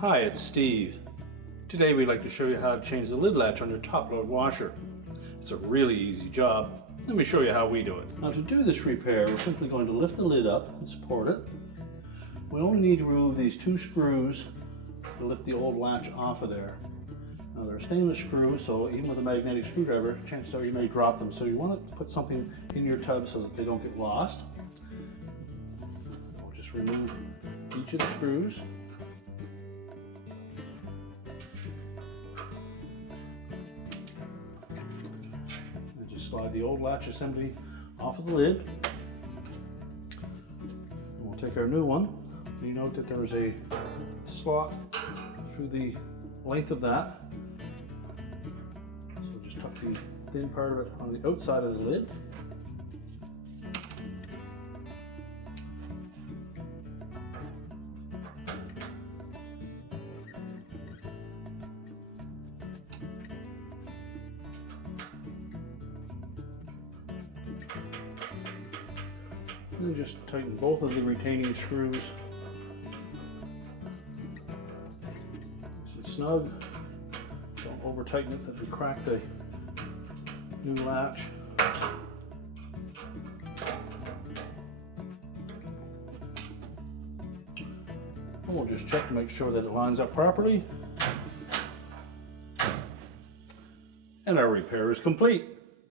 Hi, it's Steve. Today we'd like to show you how to change the lid latch on your top load washer. It's a really easy job. Let me show you how we do it. Now to do this repair, we're simply going to lift the lid up and support it. We only need to remove these two screws to lift the old latch off of there. Now they're stainless screws, so even with a magnetic screwdriver, chances are you may drop them. So you want to put something in your tub so that they don't get lost. We'll just remove each of the screws. Slide the old latch assembly off of the lid. And we'll take our new one. You note that there's a slot through the length of that. So just tuck the thin part of it on the outside of the lid. And then just tighten both of the retaining screws. Nice and snug. Don't over tighten it that we crack the new latch. And we'll just check to make sure that it lines up properly. And our repair is complete.